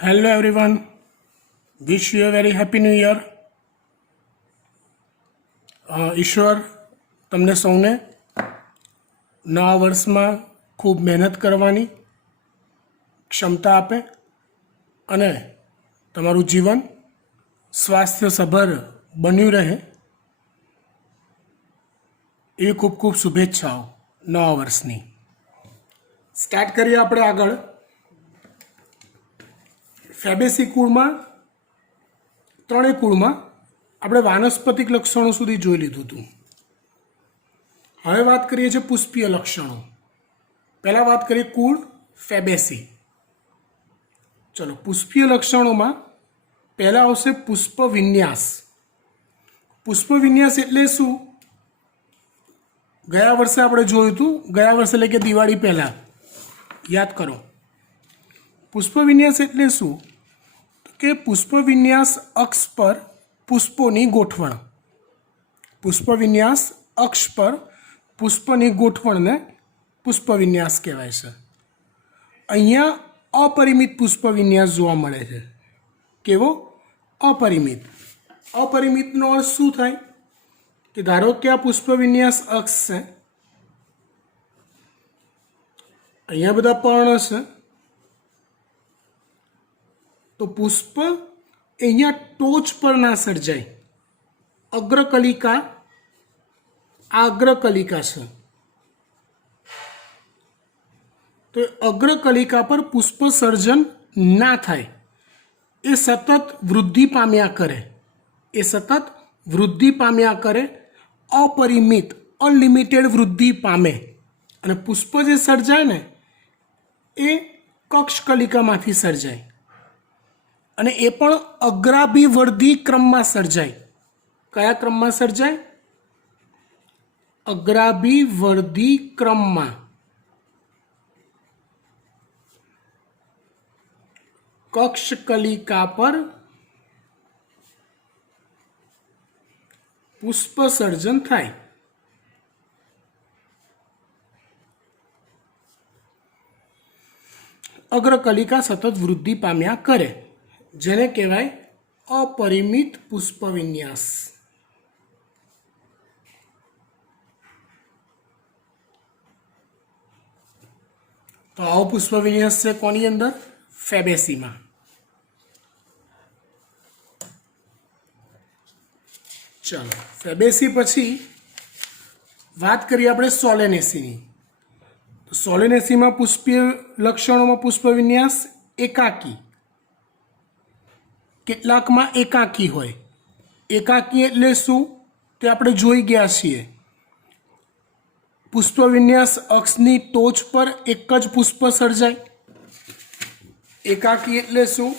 Hello everyone. Wish you a very happy new year. ઈશ્વર તમને સૌને નવા વર્ષમાં ખૂબ મહેનત કરવાની ક્ષમતા આપે અને તમારું જીવન સ્વાસ્થ્યસભર બન્યું રહે એવી ખૂબ ખૂબ શુભેચ્છાઓ નવા વર્ષની. સ્ટાર્ટ કરીએ આપણે આગળ. ફેબેસી કુળમાં ત્રણેય કુળમાં આપણે વાનસ્પતિક લક્ષણો સુધી જોઈ લીધું હતું. હવે વાત કરીએ છીએ પુષ્પીય લક્ષણો. પહેલાં વાત કરીએ કુળ ફેબેસી. ચલો, પુષ્પીય લક્ષણોમાં પહેલાં આવશે પુષ્પ વિન્યાસ. પુષ્પ વિન્યાસ એટલે શું? ગયા વર્ષે આપણે જોયું હતું. ગયા વર્ષે એટલે કે દિવાળી પહેલાં યાદ કરો. પુષ્પ વિન્યાસ એટલે શું? કે પુષ્પ વિન્યાસ અક્ષ પર પુષ્પોની ગોઠવણ. પુષ્પ વિન્યાસ અક્ષ પર પુષ્પની ગોઠવણને પુષ્પ વિન્યાસ કહેવાય છે. અહીંયા અપરિમિત પુષ્પ વિન્યાસ જોવા મળે છે. કેવો? અપરિમિત. અપરિમિતનો અર્થ શું થાય? કે ધારો કે આ પુષ્પ વિન્યાસ અક્ષ છે, અહીંયા બધા પર્ણ છે, તો પુષ્પ અહીંયા ટોચ પર ના સર્જાય. અગ્રકલિકા, આ અગ્રકલિકા છે, તો અગ્રકલિકા પર પુષ્પ સર્જન ના થાય. એ સતત વૃદ્ધિ પામ્યા કરે. એ સતત વૃદ્ધિ પામ્યા કરે. અપરિમિત, અનલિમિટેડ વૃદ્ધિ પામે. અને પુષ્પ જે સર્જાય ને એ કક્ષકલિકામાંથી સર્જાય અને એ પણ અગ્રાભિવર્ધી ક્રમમાં સર્જાય. કયા ક્રમમાં સર્જાય? અગ્રાભિવર્ધી ક્રમમાં. કક્ષકલિકા પર પુષ્પ સર્જન થાય. અગ્રકલિકા સતત વૃદ્ધિ પામ્યા કરે, જેને કહેવાય અપરિમિત પુષ્પ વિન્યાસ. તો આવો પુષ્પ વિન્યાસ છે કોની અંદર? ફેબેસીમાં. ચલો, ફેબેસી પછી વાત કરીએ આપણે સોલેનેસીની. તો સોલેનેસીમાં પુષ્પીય લક્ષણોમાં પુષ્પ વિન્યાસ એકાકી. કેટલાકમાં એકાકી હોય. એકાકી એટલે શું તે આપણે જોઈ ગયા છીએ. પુષ્પ વિન્યાસ અક્ષની ટોચ પર એક જ પુષ્પ સર્જાય. એકાકી એટલે શું?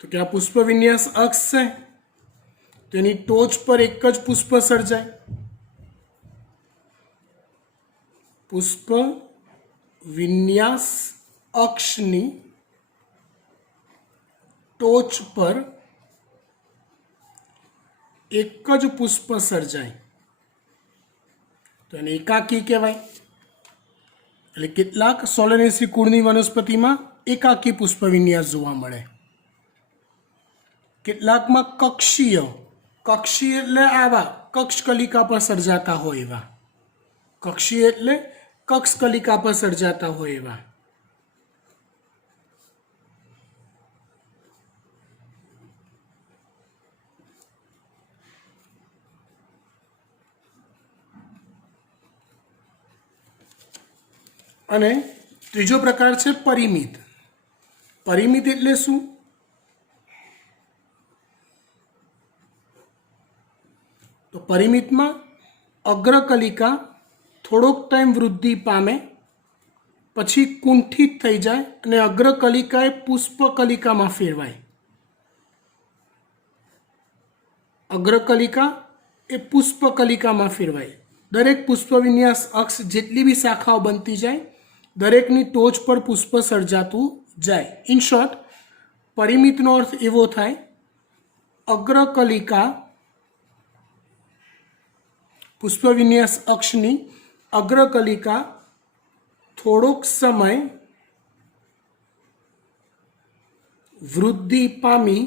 તો કે આ પુષ્પ વિન્યાસ અક્ષ છે, તેની ટોચ પર એક જ પુષ્પ સર્જાય. પુષ્પ વિન્યાસ અક્ષની ટોચ પર એક જ પુષ્પ સર્જાય તો એને એકાકી કહેવાય. એટલે કેટલાક સોલેનેસી કુળની વનસ્પતિમાં એકાકી પુષ્પ વિન્યાસ જોવા મળે. કેટલાકમાં કક્ષીય. કક્ષીય એટલે આવા કક્ષકલિકા પર સર્જાતા હોય એવા. કક્ષીય એટલે કક્ષકલિકા પર સર્જાતા હોય એવા. અને ત્રીજો પ્રકાર છે પરિમિત. પરિમિત એટલે શું? તો પરિમિતમાં અગ્રકલિકા થોડોક ટાઈમ વૃદ્ધિ પામે, પછી કુંઠિત થઈ જાય અને અગ્રકલિકા એ પુષ્પકલિકામાં ફેરવાય. અગ્રકલિકા એ પુષ્પકલિકામાં ફેરવાય. દરેક પુષ્પ વિન્યાસ અક્ષ જેટલી બી શાખાઓ બનતી જાય, દરેકની ટોચ પર પુષ્પ સર્જાતું જાય. ઇન શોર્ટ, પરિમિતનો અર્થ એવો થાય અગ્રકલિકા પુષ્પવિન્યાસ અક્ષની અગ્રકલિકા થોડોક સમય વૃદ્ધિ પામી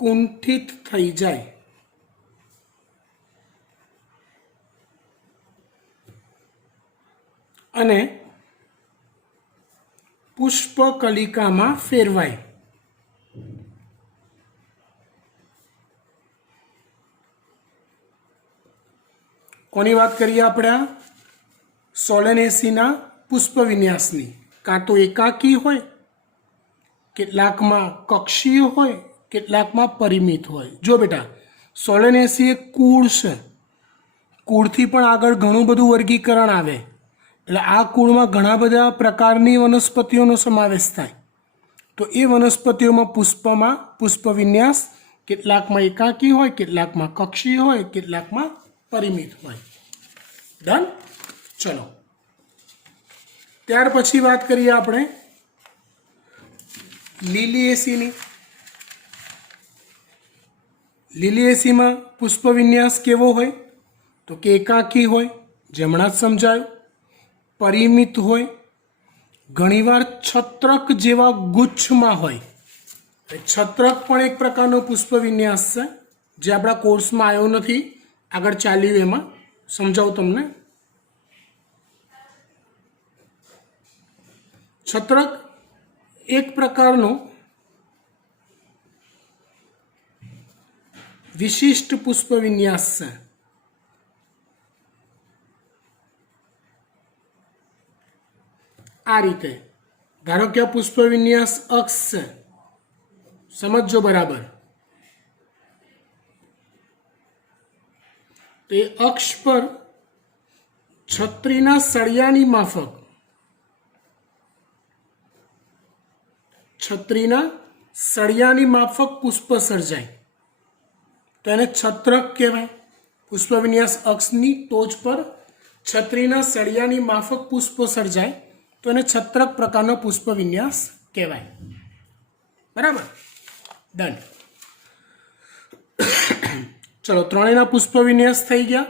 કુંઠિત થઈ જાય. અને પુષ્પકલિકામાં ફેરવાય. કોની વાત કરીએ આપણે? આ સોલેનેસીના પુષ્પ વિન્યાસની. કાં તો એકાકી હોય, કેટલાકમાં કક્ષીય હોય, કેટલાકમાં પરિમિત હોય. જો બેટા, સોલેનેસી એક કુળ છે. કુળથી પણ આગળ ઘણું બધું વર્ગીકરણ આવે. એટલે આ કુળમાં ઘણા બધા પ્રકારની વનસ્પતિઓનો સમાવેશ થાય. તો એ વનસ્પતિઓમાં પુષ્પ વિન્યાસ કેટલાકમાં એકાકી હોય, કેટલાકમાં કક્ષીય હોય, કેટલાકમાં પરિમિત હોય. ડન. ચલો, ત્યાર પછી વાત કરીએ આપણે લીલિએસીની. લીલિએસીમાં પુષ્પ વિન્યાસ કેવો હોય? તો કે એકાકી હોય, જે હમણાં જ સમજાયું. પરિમિત હોય, ઘણીવાર છત્રક જેવા ગુચ્છમાં હોય. છત્રક પણ એક પ્રકારનો પુષ્પ વિન્યાસ છે, જે આપણા કોર્સમાં આવ્યો નથી. આગળ ચાલ્યું એમાં સમજાવું તમને. છત્રક એક પ્રકારનો વિશિષ્ટ પુષ્પ વિન્યાસ છે. આ રીતે ધારો કે આ પુષ્પ વિન્યાસ અક્ષ છે, સમજો બરાબર. તો એ અક્ષ પર છત્રીના સળિયાની માફક, છત્રીના સળિયાની માફક પુષ્પ સર્જાય તો એને છત્રક કહેવાય. પુષ્પ વિન્યાસ અક્ષની ટોચ પર છત્રીના સળિયાની માફક પુષ્પો સર્જાય તો એને છત્રક પ્રકારનો પુષ્પ વિન્યાસ કહેવાય. બરાબર, ડન. ચલો, ત્રણેયના પુષ્પ વિન્યાસ થઈ ગયા.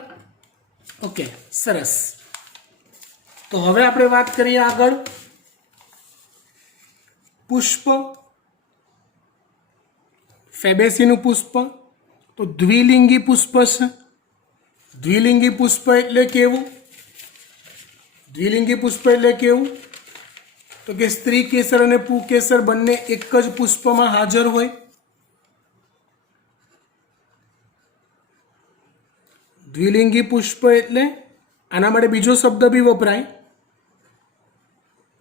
ઓકે, સરસ. તો હવે આપણે વાત કરીએ આગળ પુષ્પ. ફેબેસીનું પુષ્પ તો દ્વિલિંગી પુષ્પ છે. દ્વિલિંગી પુષ્પ એટલે કેવું? દ્વિલિંગી પુષ્પ એટલે કેવું? તો કે સ્ત્રી કેસર અને પુંકેસર બંને એક જ પુષ્પમાં હાજર હોય. દ્વિલિંગી પુષ્પ એટલે આના માટે બીજો શબ્દ બી વપરાય,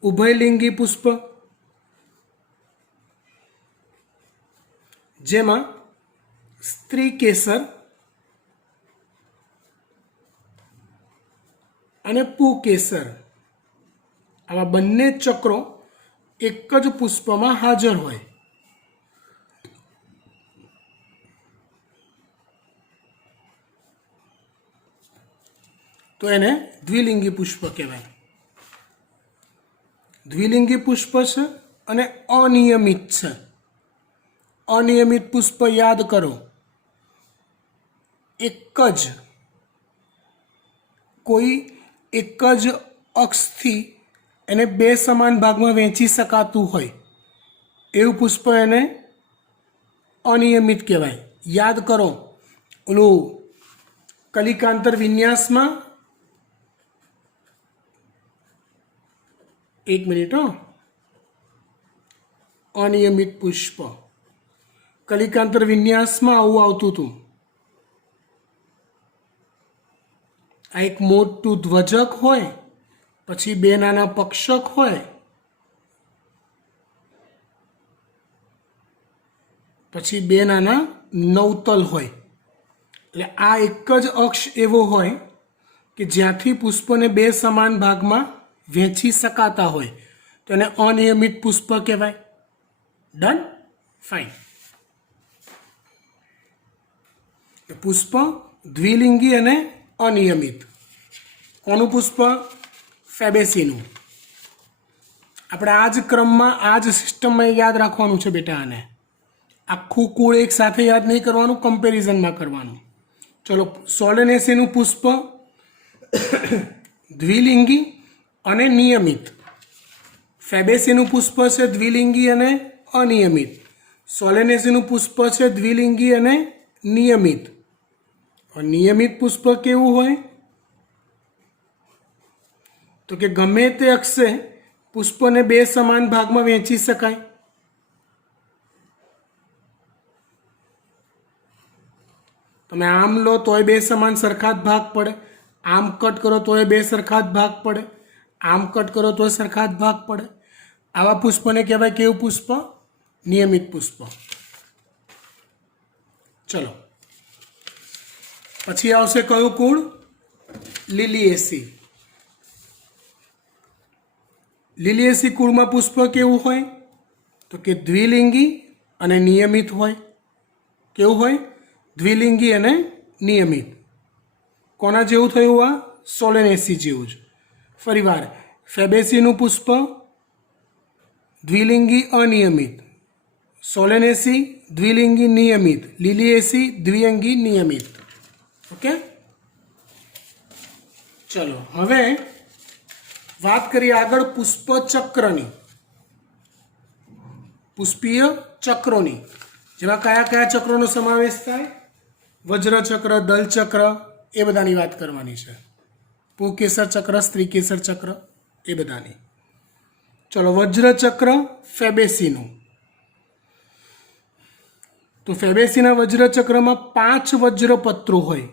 ઉભયલિંગી પુષ્પ, જેમાં સ્ત્રી કેસર અને પુંકેસર આવા બંને ચક્રો એક જ પુષ્પમાં હાજર હોય. તો એને દ્વિલિંગી પુષ્પ કહેવાય. દ્વિલિંગી પુષ્પ છે અને અનિયમિત છે. અનિયમિત પુષ્પ યાદ કરો, કોઈ એક જ અક્ષથી એને બે સમાન ભાગમાં વહેંચી શકાતું હોય એવું પુષ્પ એને અનિયમિત કહેવાય. યાદ કરો, ઓલું કલિકાંતર વિન્યાસમાં, એક મિનિટ, અનિયમિત પુષ્પ કલિકાંતર વિન્યાસમાં આવું આવતું હતું. આ એક મોટું ધ્વજક હોય, પછી બે નાના પક્ષક હોય, પછી બે નાના નવતલ હોય. એટલે આ એક જ અક્ષ એવો હોય કે જ્યાંથી પુષ્પને બે સમાન ભાગમાં વહેંચી શકાતા હોય તો એને અનિયમિત પુષ્પ કહેવાય. Done, fine. પુષ્પ દ્વિલિંગી અને અનિયમિત. કોનું પુષ્પ? ફેબેસીનું. આપણે આ જ ક્રમમાં, આ જ સિસ્ટમમાં યાદ રાખવાનું છે બેટા. આને આખું કુળ એક સાથે યાદ નહીં કરવાનું, કમ્પેરિઝનમાં કરવાનું. चलो सोलेनेसीનું પુષ્પ દ્વિલિંગી અને નિયમિત. ફેબેસીનું પુષ્પ છે દ્વિલિંગી અને અનિયમિત. સોલેનેસીનું પુષ્પ છે દ્વિલિંગી અને નિયમિત. નિયમિત પુષ્પ કેવું હોય તો કે ગમે તે અક્ષે પુષ્પને બે સમાન ભાગમાં વહેંચી શકાય. તમે આમ લો તોય બે સમાન સરખા જ ભાગ પડે, આમ કટ કરો તોય બે સરખા જ ભાગ પડે, આમ કટ કરો તોય સરખા જ ભાગ પડે. આવા પુષ્પને કહેવાય કેવું પુષ્પ? નિયમિત પુષ્પ. ચલો પછી આવશે કયું કુળ? લિલિએસી. લિલિએસી કુળમાં પુષ્પ કેવું હોય તો કે દ્વિલિંગી અને નિયમિત હોય. કેવું હોય? દ્વિલિંગી અને નિયમિત. કોના જેવું થયું? આ સોલેનેસી જેવું જ. ફરીવાર ફેબેસીનું પુષ્પ દ્વિલિંગી અનિયમિત, સોલેનેસી દ્વિલિંગી નિયમિત, લિલિએસી દ્વિઅંગી નિયમિત. ઓકે, ચલો હવે વાત કરીએ આગળ પુષ્પ ચક્રની. પુષ્પીય ચક્રોની, જેમાં કયા કયા ચક્રોનો સમાવેશ થાય? વજ્રચક્ર, દલચક્ર, એ બધાની વાત કરવાની છે. પુંકેસર ચક્ર, સ્ત્રીકેસર ચક્ર, એ બધાની. ચલો વજ્રચક્ર ફેબેસીનું. તો ફેબેસીના વજ્રચક્રમાં 5 વજ્રપત્રો હોય.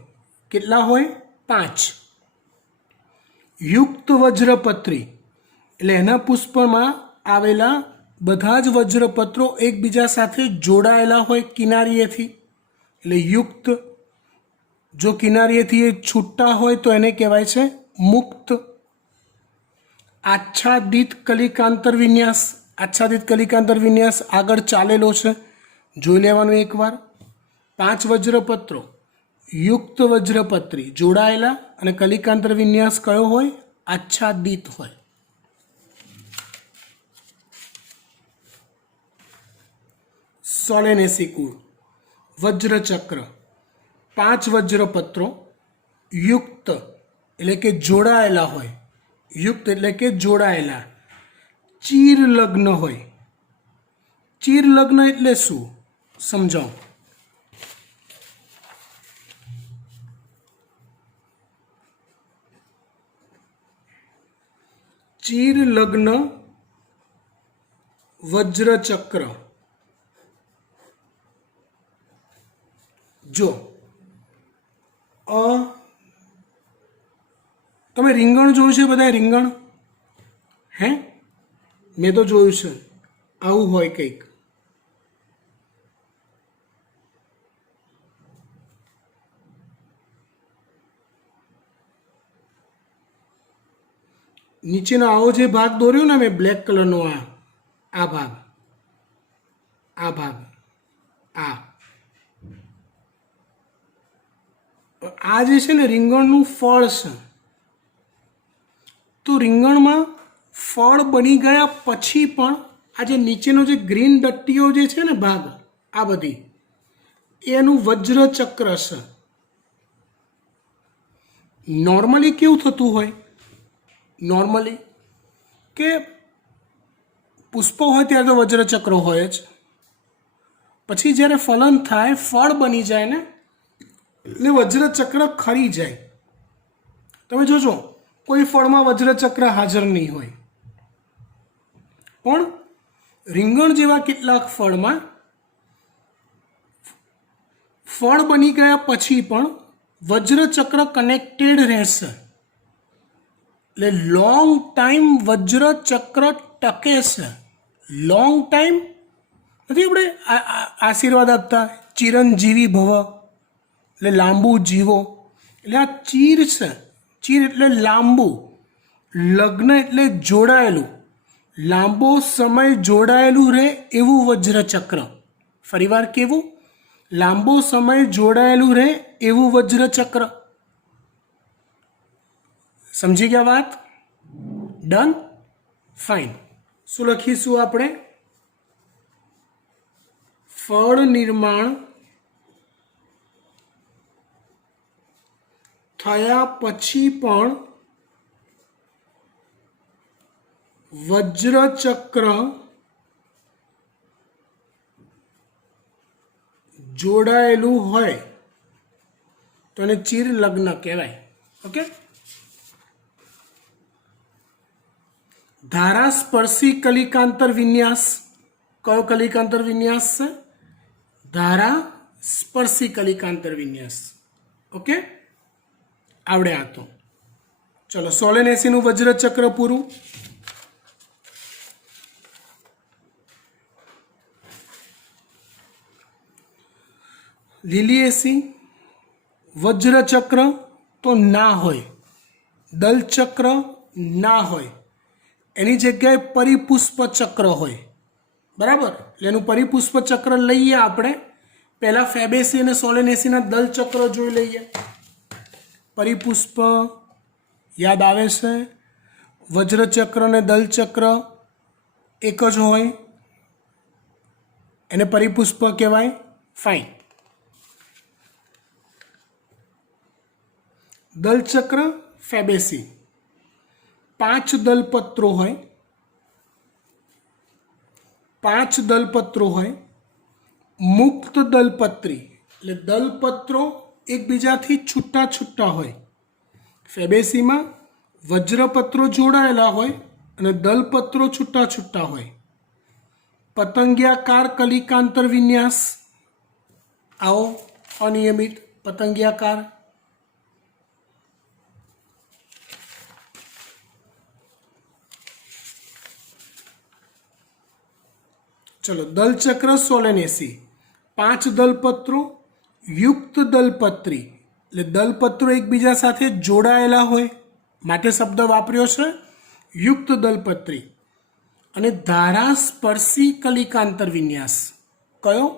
કેટલા હોય? 5. યુક્ત વજ્રપત્રી એટલે એના પુષ્પમાં આવેલા બધા જ વજ્રપત્રો એકબીજા સાથે જોડાયેલા હોય કિનારીએથી, એટલે યુક્ત. જો કિનારીએથી એ છૂટા હોય તો એને કહેવાય છે મુક્ત. આચ્છાદિત કલિકાંતર વિન્યાસ. આચ્છાદિત કલિકાંતર વિન્યાસ આગળ ચાલેલો છે, જોઈ લેવાનું એકવાર. 5 વજ્રપત્રો, યુક્ત વજ્રપત્રી જોડાયેલા, અને કલિકાંતર વિન્યાસ કયો હોય? આચ્છાદિત હોય. સોલેનેસી કુળ વજ્રચક્ર, 5 વજ્રપત્રો, યુક્ત એટલે કે જોડાયેલા હોય. યુક્ત એટલે કે જોડાયેલા. ચીર લગ્ન હોય. ચીર લગ્ન એટલે શું સમજાવો? ચીર લગ્ન વજ્રચક્ર. જો તમે રીંગણ જોયું છે બધા? રીંગણ હે? મેં તો જોયું છે. આવું હોય કંઈક. નીચેનો આવો જે ભાગ દોર્યો ને મેં બ્લેક કલરનો, આ ભાગ, આ ભાગ, આ જે છે ને રીંગણનું ફળ છે. તો રીંગણમાં ફળ બની ગયા પછી પણ આ જે નીચેનો જે ગ્રીન ડટ્ટીઓ જે છે ને ભાગ, આ બધી એનું વજ્રચક્ર છે. નોર્મલી કેવું થતું હોય? નોર્મલી કે પુષ્પ હોય ત્યારે તો વજ્રચક્ર હોય જ. પછી જ્યારે ફલન થાય, ફળ બની જાય ને, એટલે વજ્રચક્ર ખરી જાય. તમે જોજો કોઈ ફળમાં વજ્રચક્ર હાજર નહીં હોય, પણ રીંગણ જેવા કેટલાક ફળમાં ફળ બની ગયા પછી પણ વજ્રચક્ર કનેક્ટેડ રહેશે. એટલે લોંગ ટાઈમ વજ્રચક્ર ટકે છે. લોંગ ટાઈમ નથી આપણે આશીર્વાદ આપતા ચિરંજીવી ભવ, એટલે લાંબુ જીવો. એટલે આ ચીર છે. ચીર એટલે લાંબુ, લગ્ન એટલે જોડાયેલું, લાંબો સમય જોડાયેલું રહે એવું વજ્રચક્ર. ફરીવાર કેવું? લાંબો સમય જોડાયેલું રહે એવું વજ્રચક્ર. સમજી ગયા વાત? Done, fine. શું લખીશું આપણે? ફળ નિર્માણ થયા પછી પણ વજ્રચક્ર જોડાયેલું હોય તો એને ચીર લગ્ન કહેવાય. ઓકે. ધારાસ્પર્શી કલિકાંતર વિન્યાસ કયો કલિકાંતર વિન્યાસ છે? ધારાસ્પર્શી કલિકાંતર વિન્યાસ. ઓકે, આવડે આ તો. ચલો 1680 નું વજ્રચક્ર પૂરું. લીલી એસી વજ્રચક્ર તો ના હોય, દલચક્ર ના હોય, એની જગ્યાએ પરિપુષ્પ ચક્ર હોય. બરાબર, એટલે એનું પરિપુષ્પ ચક્ર લઈએ આપણે. પહેલાં ફેબેસી અને સોલેનેસીના દલચક્ર જોઈ લઈએ. પરિપુષ્પ યાદ આવે છે? વજ્રચક્ર અને દલચક્ર એક જ હોય, એને પરિપુષ્પ કહેવાય. ફાઇન. દલચક્ર ફેબેસી 5 દલપત્રો હોય, 5 દલપત્રો હોય. મુક્ત દલપત્રી એટલે દલપત્રો એકબીજાથી છૂટા છૂટા હોય. ફેબેસીમાં વજ્રપત્રો જોડાયેલા હોય અને દલપત્રો છૂટા છૂટા હોય. પતંગિયાકાર કલિકાંતર વિન્યાસ. આવો અનિયમિત પતંગિયાકાર. चलो दलचक्र 1680 5 दलपत्रों युक्त दलपत्री એટલે દલપત્રો એકબીજા સાથે જોડાયેલા હોય માટે શબ્દ વાપર્યો છે યુક્ત દલપત્રી. અને ધારાસ્પર્શી કલિકાંતર વિન્યાસ કયો?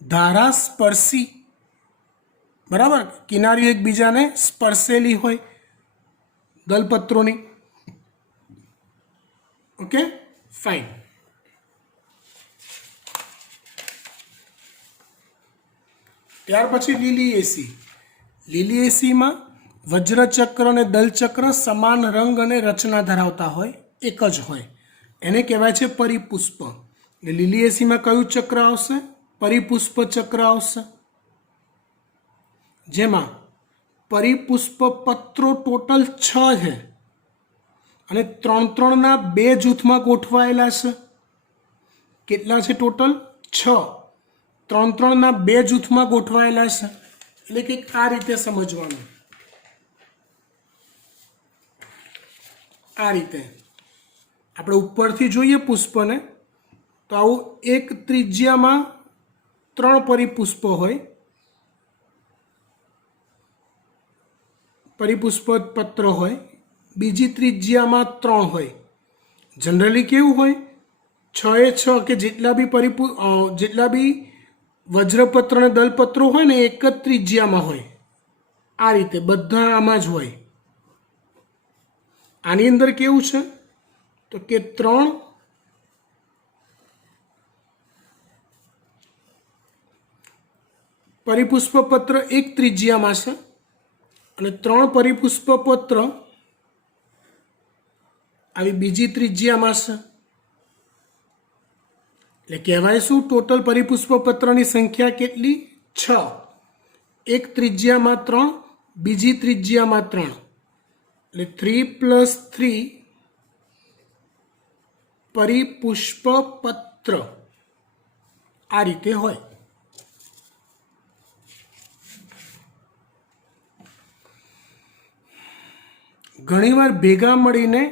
ધારાસ્પર્શી. બરાબર, કિનારીઓ એકબીજાને સ્પર્શેલી હોય દલપત્રોની. Okay, fine. ત્યાર પછી લીલી એસી. લીલી એસીમાં વજ્રચક્ર અને દલચક્ર સમાન રંગ અને રચના ધરાવતા હોય, એક જ હોય, એને કહેવાય છે પરિપુષ્પ. એટલે લીલી એસીમાં કયું ચક્ર આવશે? પરિપુષ્પ ચક્ર આવશે, જેમાં પરિપુષ્પ પત્રો ટોટલ 6 છે અને 3-3ના 2 જૂથમાં ગોઠવાયેલા છે. કેટલા છે ટોટલ? 6. 3-3ના 2 જૂથમાં ગોઠવાયેલા છે. એટલે કે આ રીતે સમજવાનું. આ રીતે આપણે ઉપરથી જોઈએ પુષ્પને તો આવું એક ત્રિજ્યામાં 3 પરિપુષ્પ હોય, પરિપુષ્પ પત્ર હોય. બીજી ત્રિજ્યામાં 3 હોય. જનરલી કેવું હોય? 6 એ 6 કે જેટલા બી વજ્રપત્ર અને દલપત્રો હોય ને એક જ ત્રિજ્યામાં હોય. આ રીતે બધા આમાં જ હોય. આની અંદર કેવું છે તો કે 3 પરિપુષ્પ પત્ર એક ત્રિજ્યામાં છે અને 3 પરિપુષ્પ પત્ર આવી બીજી ત્રિજ્યામાં છે. એટલે કહેવાય શું? ટોટલ પરિપુષ્પ પત્રની સંખ્યા કેટલી? 6. એક ત્રિજ્યામાં 3, બીજી ત્રિજ્યામાં 3, એટલે 3 + 3 પરિપુષ્પ પત્ર. આ રીતે હોય. ઘણીવાર ભેગા મળીને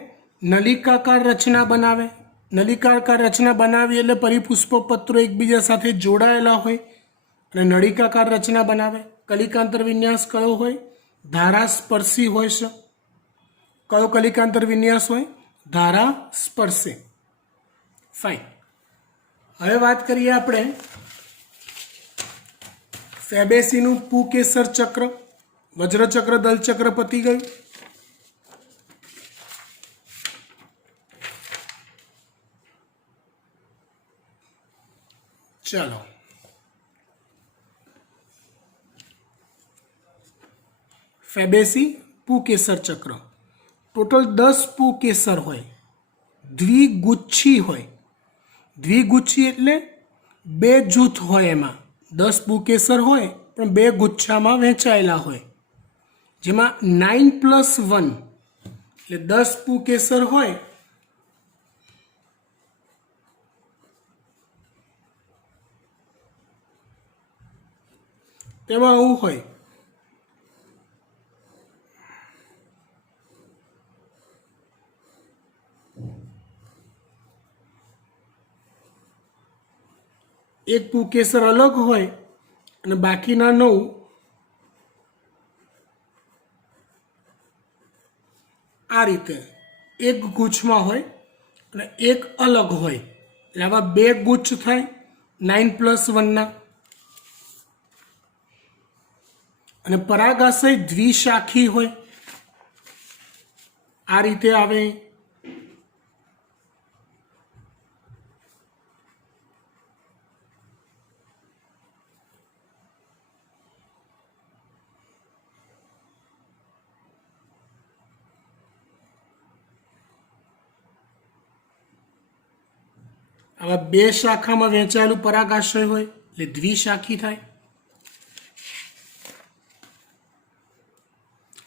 નલિકાકાર રચના બનાવે. નલિકાકાર રચના બનાવી એટલે પરિપુષ્પ પત્રો એકબીજા સાથે જોડાયેલા હોય અને નળિકાકાર રચના બનાવે. કલિકાંતર વિન્યાસ કયો હોય? ધારાસ્પર્શી હોય છે. કયો કલિકાંતર વિન્યાસ હોય? ધારાસ્પર્શી. ફાઇન. હવે વાત કરીએ આપણે ફેબેસીનું પુકેસર ચક્ર. વજ્રચક્ર દલચક્ર પતી ગયું. चलो ફેબેસી પુકેસર ચક્ર ટોટલ 10 પુકેસર હોય, દ્વિગુચ્છી હોય. દ્વિગુચ્છી એટલે બે જૂથ હોય, એમાં 10 પુકેસર હોય પણ બે ગુચ્છામાં વહેંચાયેલા હોય, જેમાં 9+1 એટલે 10 પુકેસર હોય તેમાં આવું હોય. એક પુકેસર અલગ હોય અને બાકીના 9 આ રીતે એક ગુચ્છમાં હોય અને એક અલગ હોય, એટલે આવા બે ગુચ્છ થાય 9+1ના. અને પરાગાશય દ્વિશાખી હોય, આ રીતે આવે. આવા બે શાખામાં વહેંચાયેલું પરાગાશય હોય એટલે દ્વિશાખી થાય.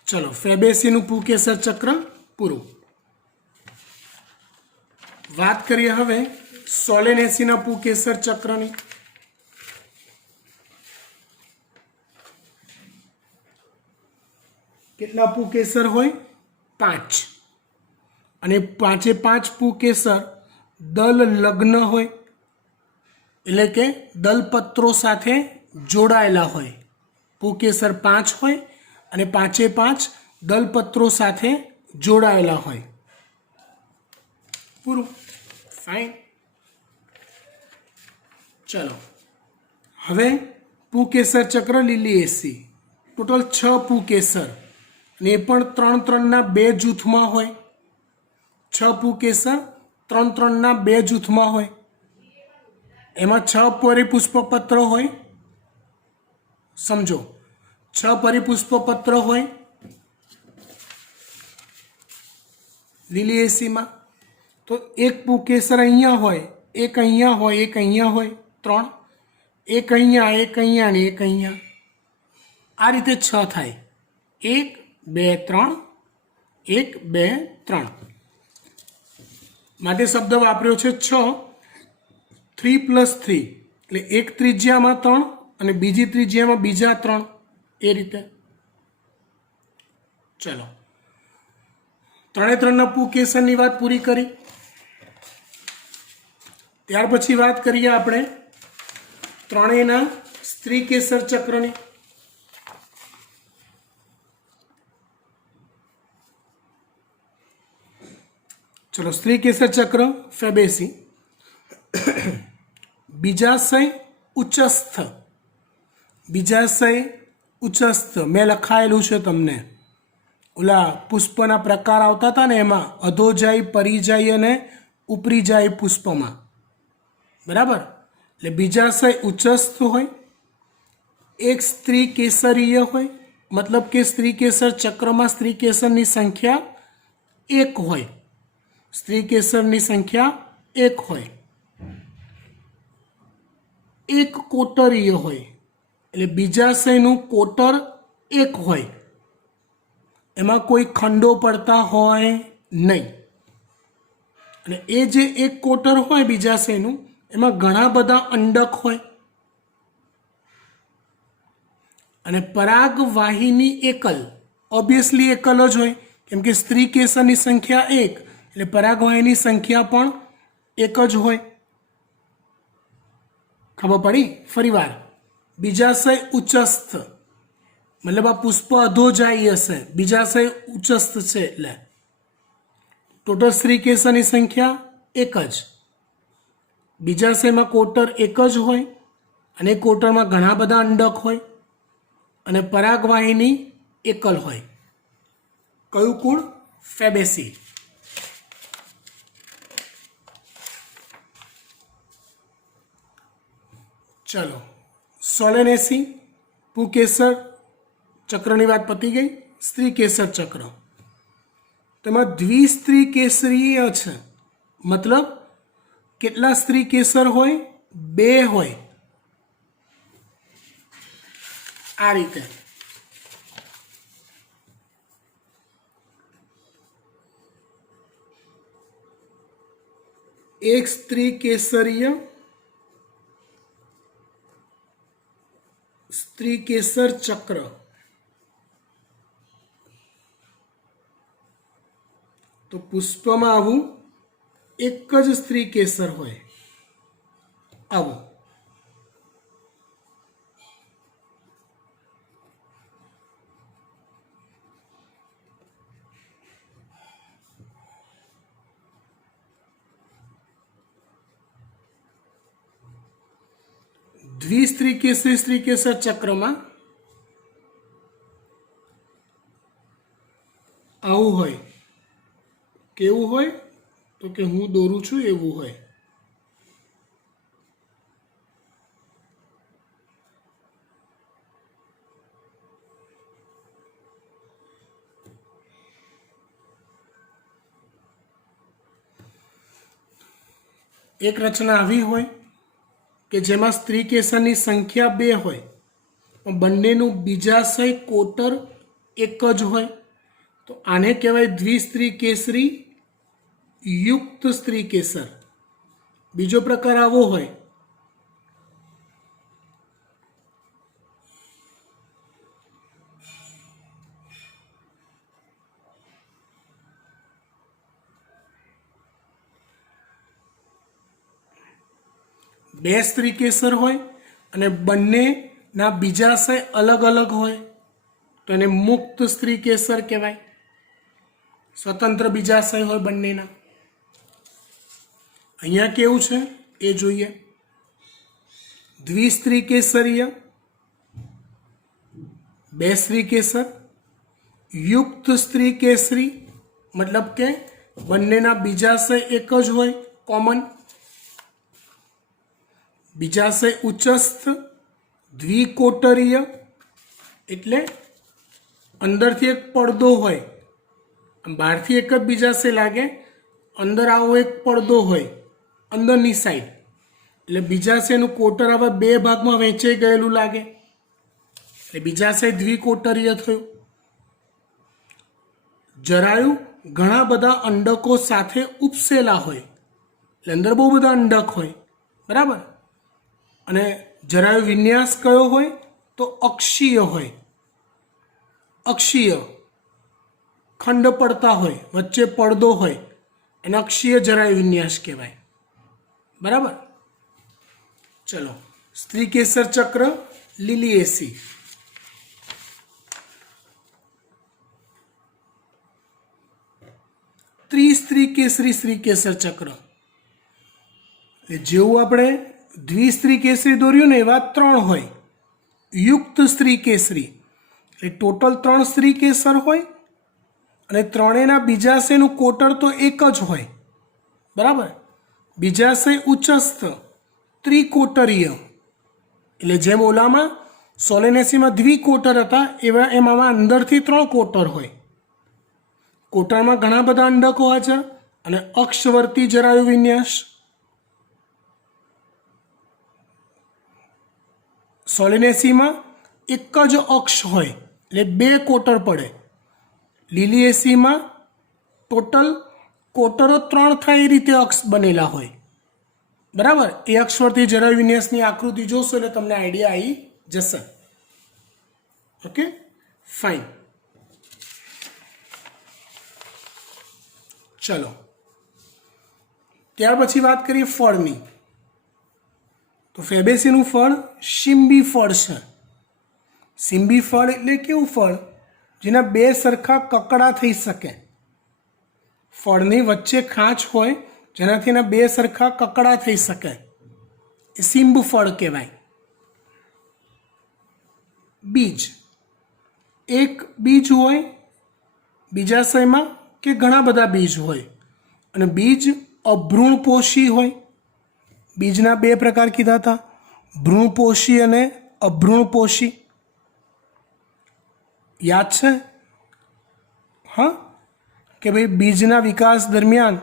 ચલો, ફેબેસીનું પુકેસર ચક્ર પૂરું. વાત કરીએ હવે સોલેનેસીના પુકેસર ચક્રની. કેટલા પુકેસર હોય? 5. અને 5 પુકેસર દલ લગ્ન હોય, એટલે કે દલપત્રો સાથે જોડાયેલા હોય. પુકેસર 5 હોય અને 5 દલપત્રો સાથે જોડાયેલા હોય. પૂરું, ફાઇન. ચલો, હવે પુકેસર ચક્ર લીલિએસી ટોટલ 6 પુકેસર અને એ પણ 3-3ના 2 જૂથમાં હોય. 6 પુકેસર 3-3ના 2 જૂથમાં હોય. એમાં 6 પરિપુષ્પપત્ર હોય. સમજો, 6 પરિપુષ્પપત્ર હોય લીલિએસીમાં, તો એક પુકેસર અહીંયા હોય, એક અહીંયા હોય, એક અહીંયા હોય, 3. એક અહીંયા, એક અહીંયા ને એક અહીંયા. આ રીતે 6 થાય. 1 2 3, 1 2 3 માટે શબ્દ વાપર્યો છે 6. 3+3 એટલે એક ત્રિજ્યામાં 3 અને બીજી ત્રિજ્યામાં બીજા 3, એ રીતે. ચલો, 3-3ના પુકેસરની વાત પૂરી કરી. ત્યાર પછી વાત કરીએ આપણે ત્રણેયના સ્ત્રીકેસર ચક્રની. ચલો, સ્ત્રીકેસર ચક્ર ફેબેસી. બીજાશય ઉચ્ચસ્થ. બીજાશય ઉચ્ચસ્થ મેં લખાયેલું છે તમને. ઓલા પુષ્પના પ્રકાર આવતા હતા ને, એમાં અધોજાય, પરિજાય અને ઉપરીજાય પુષ્પમાં. બરાબર? એટલે બીજાશય ઉચ્ચસ્થ હોય. એક સ્ત્રી કેસરીય હોય, મતલબ કે સ્ત્રીકેસર ચક્રમાં સ્ત્રીકેસરની સંખ્યા 1 હોય. સ્ત્રીકેસરની સંખ્યા 1 હોય. એક કોટરીય હોય, એટલે બીજાશયનું કોટર 1 હોય. એમાં કોઈ ખંડો પડતા હોય નહીં. અને એ જે એક કોટર હોય બીજાશયનું, એમાં ઘણા બધા અંડક હોય. અને પરાગવાહિની એકલ, ઓબ્વિયસલી એકલ જ હોય, કેમ કે સ્ત્રી કેસરની સંખ્યા 1 એટલે પરાગવાહિની સંખ્યા પણ 1 જ હોય. ખબર પડી? ફરીવાર, બીજાશય ઉચ્ચસ્થ મતલબ આ પુષ્પ અધોજાયી હશે, બીજાશય ઉચ્ચસ્થ છે એટલે ટોટલ સ્ત્રી કેસરની સંખ્યા 1 જ. બીજાશયમાં કોટર 1 જ હોય અને કોટરમાં ઘણા બધા અંડક હોય અને પરાગવાહિની એકલ હોય. કયું કુળ? ફેબેસી. ચલો, સોલેનેસી પુકેસર ચક્રની વાત પતી ગઈ. સ્ત્રીકેસર ચક્ર. તેમાં દ્વિસ્ત્રીકેસરીય છે, મતલબ કેટલા સ્ત્રીકેસર હોય? 2 હોય. આ રીતે એક સ્ત્રીકેસરીય સ્ત્રીકેસર ચક્ર. તો પુષ્પમાં આવું એક જ સ્ત્રીકેસર હોય, આવું. દ્વિસ્ત્રીકેસરી સ્ત્રીકેસર ચક્રમાં આવું હોય. કેવું હોય? તો કે હું દોરું છું એવું હોય. એક રચના આવી હોય કે જેમાં સ્ત્રીકેસરની સંખ્યા 2 હોય પણ બંનેનું બીજાશય કોટર એક જ હોય, તો આને કહેવાય દ્વિસ્ત્રીકેસરી યુક્ત સ્ત્રીકેસર. બીજો પ્રકાર આવો હોય બે સ્ત્રીકેસર હોય અને બંનેના બીજાશય અલગ અલગ હોય, તો એને મુક્ત સ્ત્રીકેસર કહેવાય. સ્વતંત્ર બીજાશય હોય બંનેના. અહીંયા કેવું છે એ જોઈએ. દ્વિસ્ત્રીકેસરીય, બે સ્ત્રીકેસર, યુક્ત સ્ત્રીકેસરી મતલબ કે બંનેના બીજાશય એક જ હોય, કોમન. બીજાશય ઉચ્ચસ્થ. દ્વિકોટરીય એટલે અંદરથી એક પડદો હોય, બહારથી એક જ બીજાશય લાગે, અંદર આવો એક પડદો હોય અંદરની સાઈડ, એટલે બીજાશયનું કોટર આવા 2 ભાગમાં વહેંચાઈ ગયેલું લાગે, એટલે બીજાશય દ્વિકોટરીય થયું. જરાયુ ઘણા બધા અંડકો સાથે ઉપસેલા હોય, એટલે અંદર બહુ બધા અંડક હોય, બરાબર. અને જરાયુ વિન્યાસ કયો હોય? તો અક્ષીય હોય. અક્ષીય ખંડ પડતા હોય, વચ્ચે પડદો હોય, એને અક્ષીય જરાયુ વિન્યાસ કહેવાય, બરાબર. ચલો, સ્ત્રીકેસર ચક્ર લિલિએસી. ત્રિસ્ત્રીકેસરી સ્ત્રીકેસર ચક્ર. જેવું આપણે દ્વિસ્ત્રીકેસરી દોર્યું ને એવા 3 હોય. યુક્ત સ્ત્રીકેસરી એટલે ટોટલ 3 સ્ત્રીકેસર હોય અને ત્રણેયના બીજાશયનું કોટર તો એક જ હોય, બરાબર. બીજાશય ઉચ્ચસ્થ ત્રિકોટરીય એટલે જેમ ઓલામાં સોલેનેસીમાં દ્વિકોટર હતા એવા એમાં અંદરથી 3 કોટર હોય. કોટરમાં ઘણા બધા અંડકો હાજર અને અક્ષવર્તી જરાયુ વિન્યાસ. સોલેનેસીમાં એક જ અક્ષ હોય એટલે 2 કોટર પડે. લિલિએસીમાં ટોટલ કોટરો 3 થાય એ રીતે અક્ષ બનેલા હોય, બરાબર. એ અક્ષવર્તી જરાયુ વિન્યાસની આકૃતિ જોશો એટલે તમને આઈડિયા આવી જશે. Okay, fine. ચલો, ત્યાર પછી વાત કરીએ ફળની. તો ફેબેસીનું ફળ શીંબી ફળ છે. શીંબી ફળ એટલે કેવું ફળ? જેના 2 સરખા કકડા થઈ શકે. ફળની વચ્ચે ખાંચ હોય જેનાથી એના 2 સરખા કકડા થઈ શકે, એ શીંબ ફળ કહેવાય. બીજ, એક બીજ હોય બીજાશયમાં કે ઘણા બધા બીજ હોય, અને બીજ અભ્રૂણપોષી હોય. બીજના 2 પ્રકાર કીધા હતા, ભ્રૂણપોષી અને અભ્રૂણપોષી. યાદ છે? हाँ कि भाई बीजना विकास दरमियान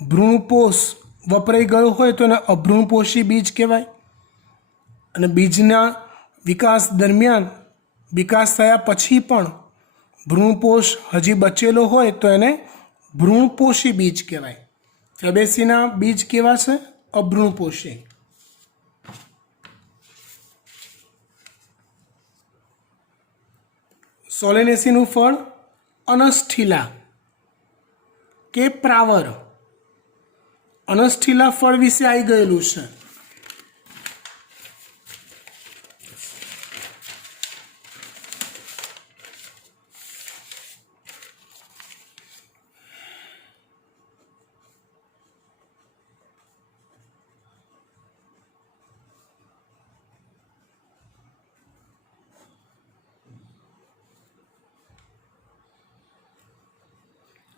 भ्रूणपोष वपराई गयो होय तो एने अभ्रूणपोषी बीज कहेवाय અને બીજના વિકાસ દરમિયાન વિકાસ થયા પછી પણ ભ્રૂણપોષ હજી બચેલો હોય તો એને ભ્રૂણપોષી બીજ કહેવાય. ફેબેસીના બીજ કેવા છે? અભ્રૂણપોષી. સોલેનેસીનું ફળ અનસ્થિલા કે પ્રાવર. અનસ્થિલા ફળ વિશે આવી ગયેલું છે.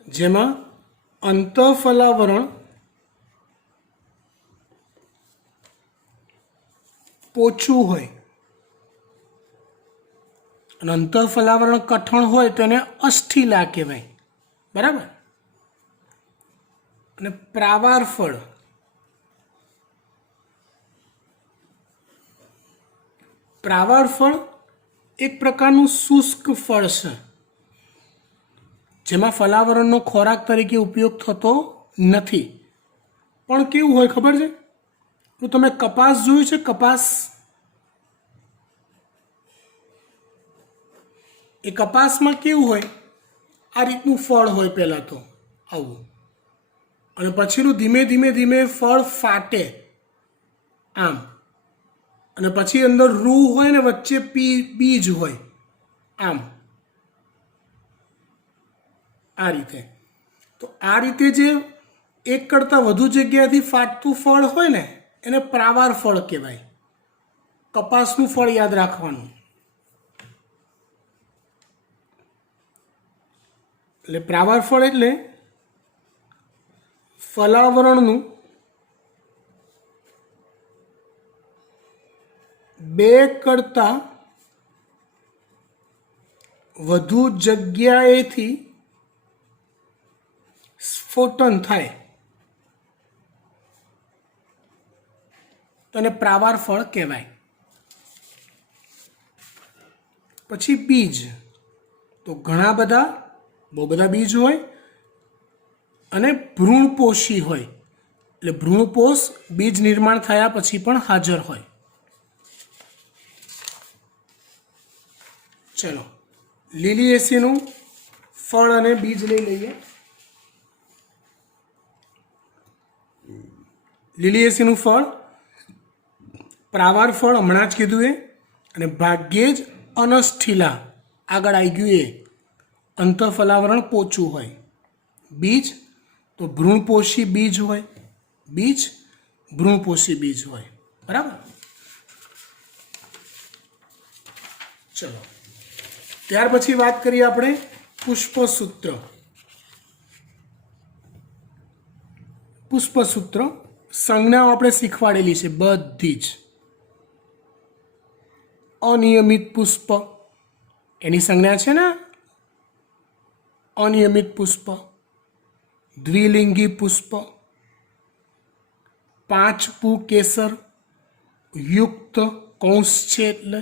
જેમાં અંતઃફલાવરણ પોચું હોય અને અંતઃફલાવરણ કઠણ હોય તો એને અસ્થિલા કહેવાય. બરાબર. અને પ્રાવાર ફળ એક પ્રકારનું શુષ્ક ફળ છે જેમાં ફલાવરણનો ખોરાક તરીકે ઉપયોગ થતો નથી. પણ કેવું હોય ખબર છે? તો તમે કપાસ જોયું છે? કપાસ, એ કપાસમાં કેવું હોય? આ રીતનું ફળ હોય પહેલાં તો આવું, અને પછીનું ધીમે ધીમે ધીમે ફળ ફાટે આમ, અને પછી અંદર રૂ હોય ને વચ્ચે બીજ હોય આમ, આ રીતે. તો આ રીતે જે એક કરતાં વધુ જગ્યાએથી ફાટતું ફળ હોય ને એને પ્રાવાર ફળ કહેવાય. કપાસનું ફળ યાદ રાખવાનું. એટલે પ્રાવાર ફળ એટલે ફલાવરણનું બે કરતાં વધુ જગ્યાએથી સ્ફોટન થાય તો એને પ્રાવાર ફળ કહેવાય. પછી બીજ, તો ઘણા બધા, બહુ બધા બીજ હોય અને ભ્રૂણપોષી હોય, એટલે ભ્રૂણપોષ બીજ નિર્માણ થયા પછી પણ હાજર હોય. ચલો લીલિએસીનું ફળ અને બીજ લઈ લઈએ. લીલિએસીનું ફળ પ્રાવાર ફળ હમણાં જ કીધું એ, અને ભાગ્યે જ અનસ્થિલા આગળ આવી ગયું એ, અંતઃફલાવરણ પોચું હોય. બીજ તો ભ્રૂણપોષી બીજ હોય, બીજ ભ્રૂણપોષી બીજ હોય. બરાબર. ચલો ત્યાર પછી વાત કરીએ આપણે પુષ્પસૂત્ર. પુષ્પસૂત્ર સંજ્ઞાઓ આપણે શીખવાડેલી છે બધી જ. અનિયમિત પુષ્પ એની સંજ્ઞા છે ને, અનિયમિત પુષ્પ. દ્વિલિંગી પુષ્પ, પાંચપુ કેસર યુક્ત કૌંસ છે એટલે,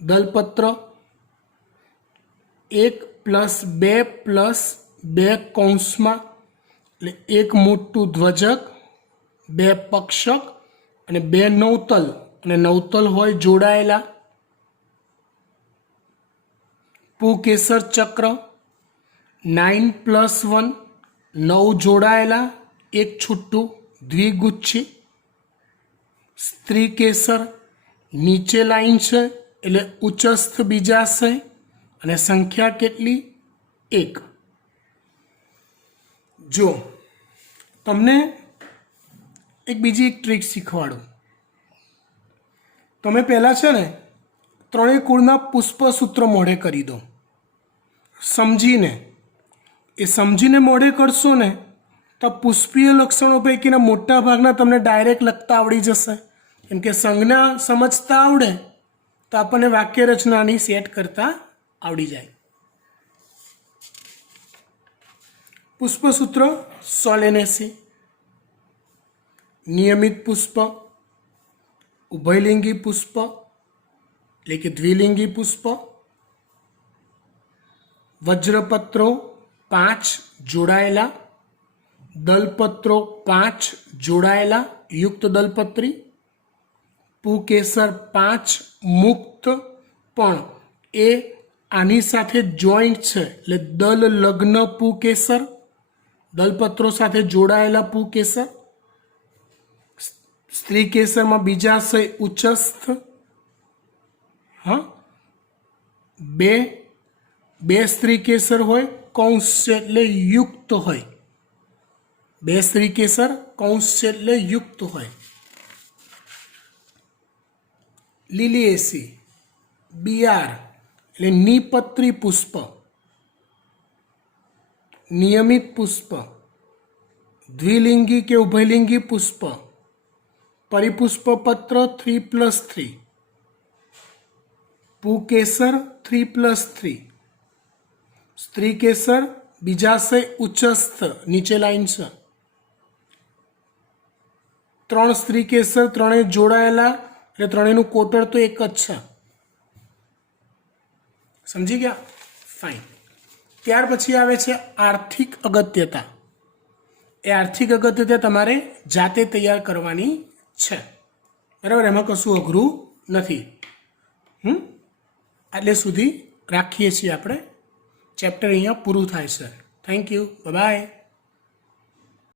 દલપત્ર 1+2+2 કૌંસમાં, એટલે એક મોટું ધ્વજક, બે પક્ષક અને બે નવતલ, અને નવતલ હોય જોડાયેલા. પુકેસર ચક્ર 9+1, 9 જોડાયેલા, એક છૂટું દ્વિગુચ્છી. સ્ત્રી કેસર નીચે લાઈન છે એટલે ઉચ્ચસ્થ બીજાશય, અને સંખ્યા કેટલી? 1. જો તમને એક બીજી એક ટ્રીક શીખવાડું. તમે પહેલાં છે ને ત્રણેય કુળના પુષ્પસૂત્ર મોઢે કરી દો સમજીને. એ સમજીને મોઢે કરશો ને તો પુષ્પીય લક્ષણો પૈકીના મોટા ભાગના તમને ડાયરેક્ટ લખતા આવડી જશે. કેમ કે સંજ્ઞા સમજતા આવડે તો તો આપણને વાક્ય રચનાની સેટ કરતા આવડી જાય. પુષ્પસૂત્ર સોલેનેસી, નિયમિત પુષ્પ, ઉભયલિંગી પુષ્પ એટલે કે દ્વિલિંગી પુષ્પ, વજ્રપત્રો 5 જોડાયેલા, દલપત્રો 5 જોડાયેલા યુક્ત દલપત્રી, પુકેસર 5 મુક્ત પણ એ આની સાથે જોઈન્ટ છે એટલે દલ લગ્ન પુકેસર, દલપત્રો સાથે જોડાયેલા પુકેસર. સ્ત્રી કેસરમાં બીજાશય ઉચ્ચસ્થ. હા, બે સ્ત્રી કેસર હોય કૌંસ છે એટલે યુક્ત હોય, 2 સ્ત્રી કેસર કૌંસ છે એટલે યુક્ત હોય. લીલિએસી, બીઆર એટલે નિપત્રી પુષ્પ, નિયમિત પુષ્પ, દ્વિલિંગી કે ઉભયલિંગી પુષ્પ, પરિપુષ્પ પત્ર 3+3, પુકેસર 3+3, સ્ત્રી કેસર બીજાશય ઉચ્ચસ્થ નીચે લાઈન છે, 3 સ્ત્રી કેસર ત્રણેય જોડાયેલા એટલે ત્રણેયનું કોટર તો એક જ છે. સમજી ગયા? ફાઇન. ત્યાર પછી આવે છે આર્થિક અગત્યતા. એ આર્થિક અગત્યતા તમારે જાતે તૈયાર કરવાની છે, બરાબર? એમાં કશું અઘરું નથી. એટલે સુધી રાખીએ છીએ આપણે. ચેપ્ટર અહીંયા પૂરું થાય છે. Thank you, by.